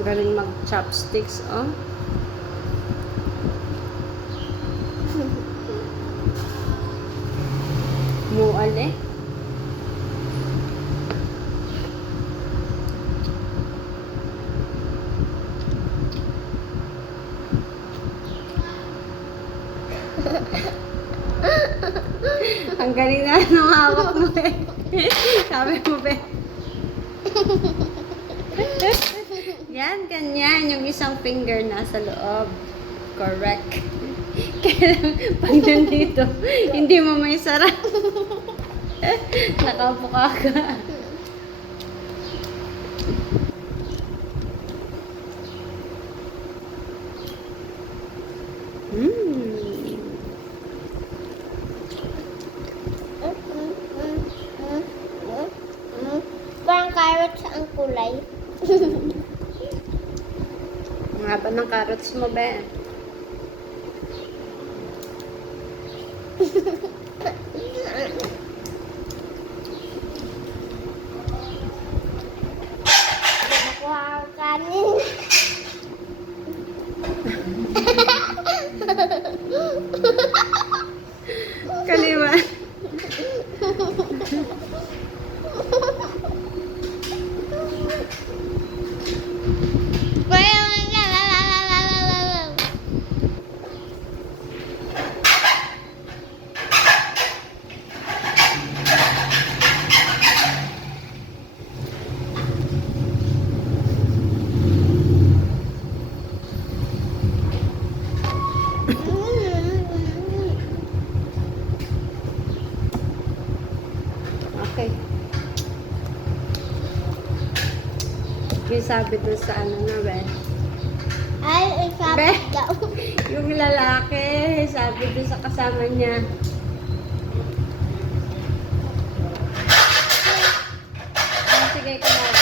Ang galing mag-chopsticks, oh. Mual eh. Ang galing na nung hawak mo eh. Sabi mo be. Yan, ganyan. Yung isang finger nasa loob. Correct. Kailang pag nandito, hindi mo may sarap. Nakaupo ka. Parang carrots ang kulay. Ang haba ng carrots mo, be. Nakuha ang kanin. Kaliwa. Okay. Yung sabi doon sa ano na, be. Ay, sabi Be. daw. Yung lalaki, sabi doon sa kasama niya. Sige, kumain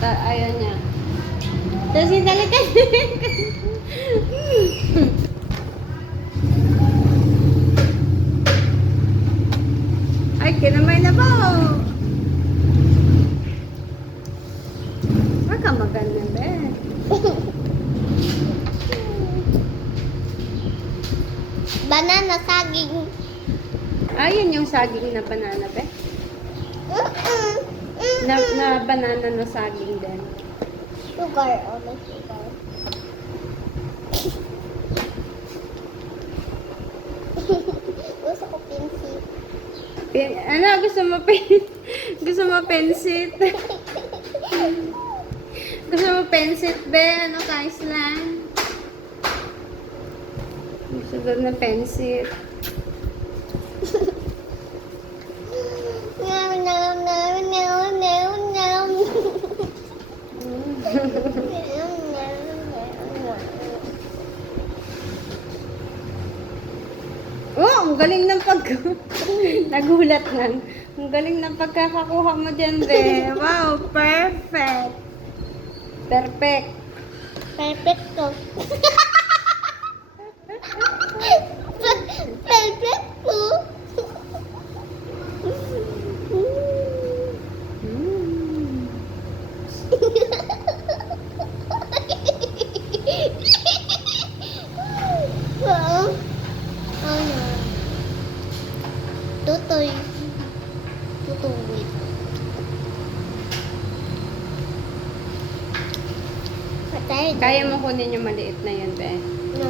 ka. Ayaw niya. Tapos hinali ka. Ay, kinamay na po. Huwag ka maganda, be. Banana saging. Ayun yung saging na banana, be. Na banana na saging din. Sugar, may sugar. Gusto ko pinsit. Ano, gusto mo gusto mo pensit? Gusto mo pensit, be? Ano, Kaislan? Gusto doon na pensit. Nom, nom, nom, nom, nom, nom. Oh, ang galing ng nagulat lang. Ang galing ng pagkakakuha mo dyan, be. Wow, perfect. Perfect. Perfecto. Perfecto. Mm. Oo. Ano? Tutoy. Tutuwid. Patay. Kaya mo kunin yung maliit na yun, be. No.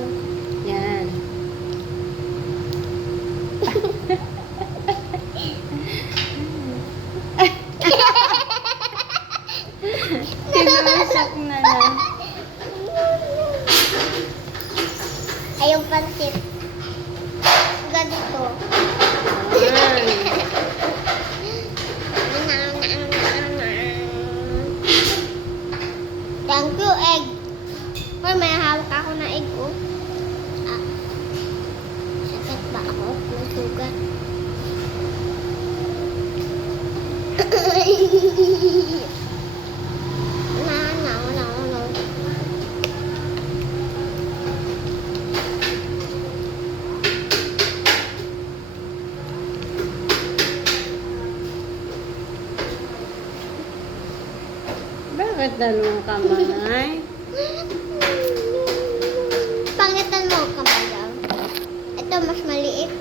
Yan. Tinusak na lang. Ayong pansit. Ganito. Thank you, egg. Hoy, may hawak ako na egg, oh. Ah. Sakit ba ako? May sugat. No. Bakit dalawang kamay? Pangitan mo ang kamay lang. Ito, mas maliit.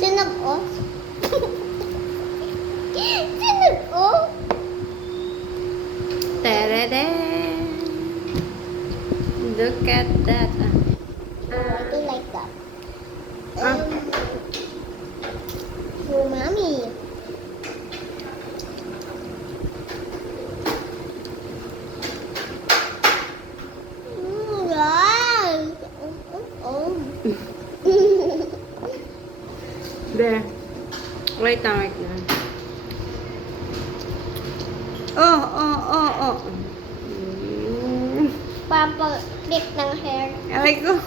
Sinog o? Sinog o? Terere. Look at that. I do like that. Ah. Umami. Guys. Oh. There. Wait na, wait na. Oh, oh, oh, oh. Papa-clip ng hair. Aray ko.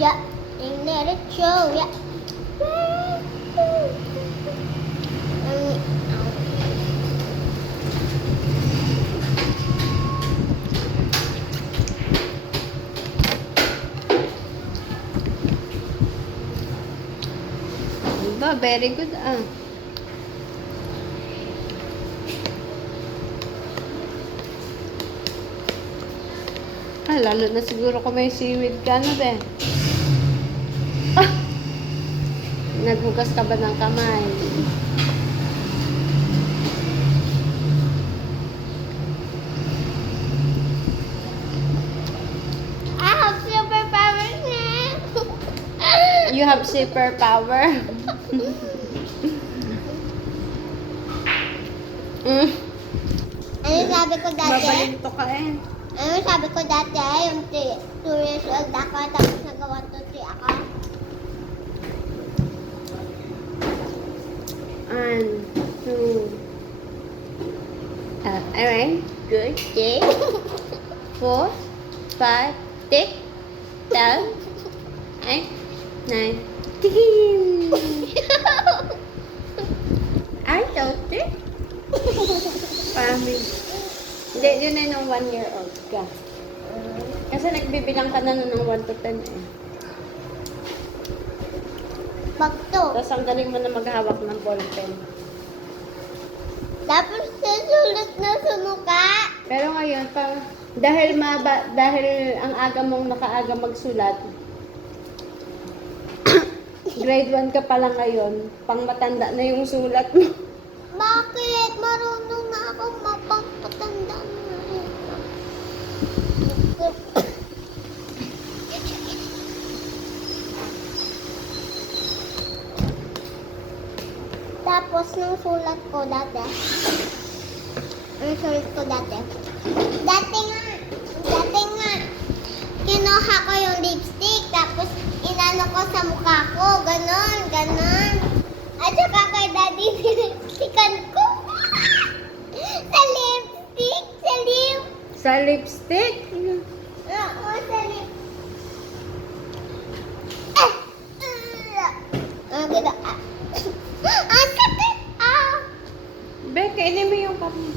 Yeah, and let it show. Yeah. Diba, very good ah. Ah, lalo na siguro kung may seaweed ka na, be. Ah! Naghugas ka ba ng kamay? I have superpowers now. You have superpower? Mm. Ano sabi ko dati? Babalinto ka eh. Ano sabi ko dati? Yung 2 years old ako, tapos nagawa 2, 3 ako. 1, 2. Alright. Good. 3, 4, 5, 6, 7, 8, 9, 10. Ay, tote. Parami. Hindi, yun na nung 1-year-old ka. Kasi nagbibilang ka na nun ng 1 to 10 eh. Bagto. Tapos ang galing mo na maghawak ng ballpen. Tapos susulat na sa mukha. Pero ngayon, dahil ang aga mong nakaaga magsulat, grade 1 ka pa lang ngayon, pang matanda na yung sulat mo. Bakit? Marunong na ako mapagpatanda na. Tapos nung sulat ko dati, dati nga, kinuha ko yung lipstick, tapos inano ko sa mukha ko, ganon. At saka kay daddy, nilipstickan ko. Sa lipstick, Sa lipstick? Oo, sa lip. Ganda. Ang sakit! Be, kainin mo yung karne.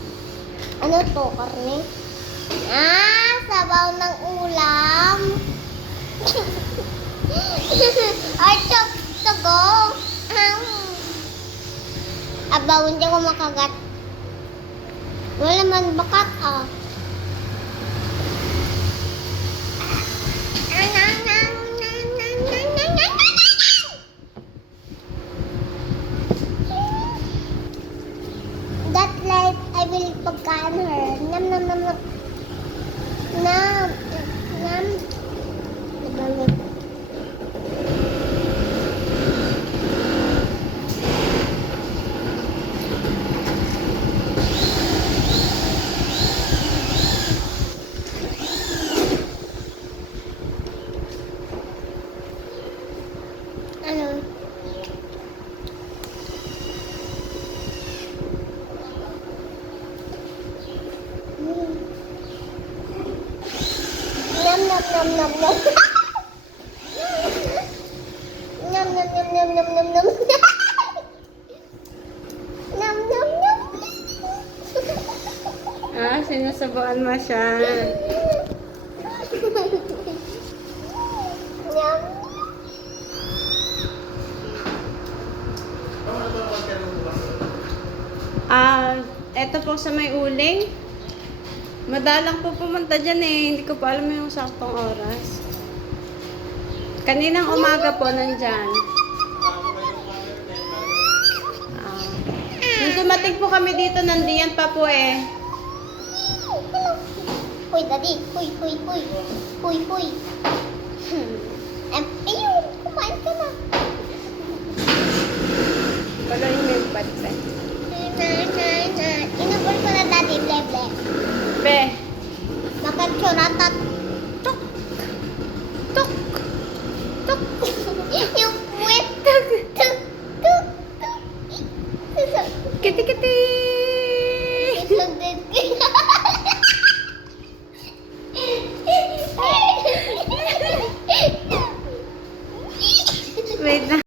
Ano to, karne? Sabaw ng ulam. Ay, to go. Abaw, hindi ko makagat. Wala man bakat, That light, I will pagkaan her. Nam. Nabangon. Ano? Nam. nom, nom. Nom, nom, nom, nom, nom, nom, nom. Nom, nom, nom. Ah, sinusubuan mo siya. Nom. Ah, eto po sa may uling. Madalang po pumunta dyan eh. Hindi ko pa alam yung saktong oras. Kaninang umaga po nandyan. Ah, nung dumating po kami dito, nandiyan pa po eh. Hoy, daddy. Hoy, hoy, hoy. Hoy, hoy. Ayun, kumain ka na. Paloy mo yung patse. Inubol ko na daddy, ble, ble. Be, Makan churatat.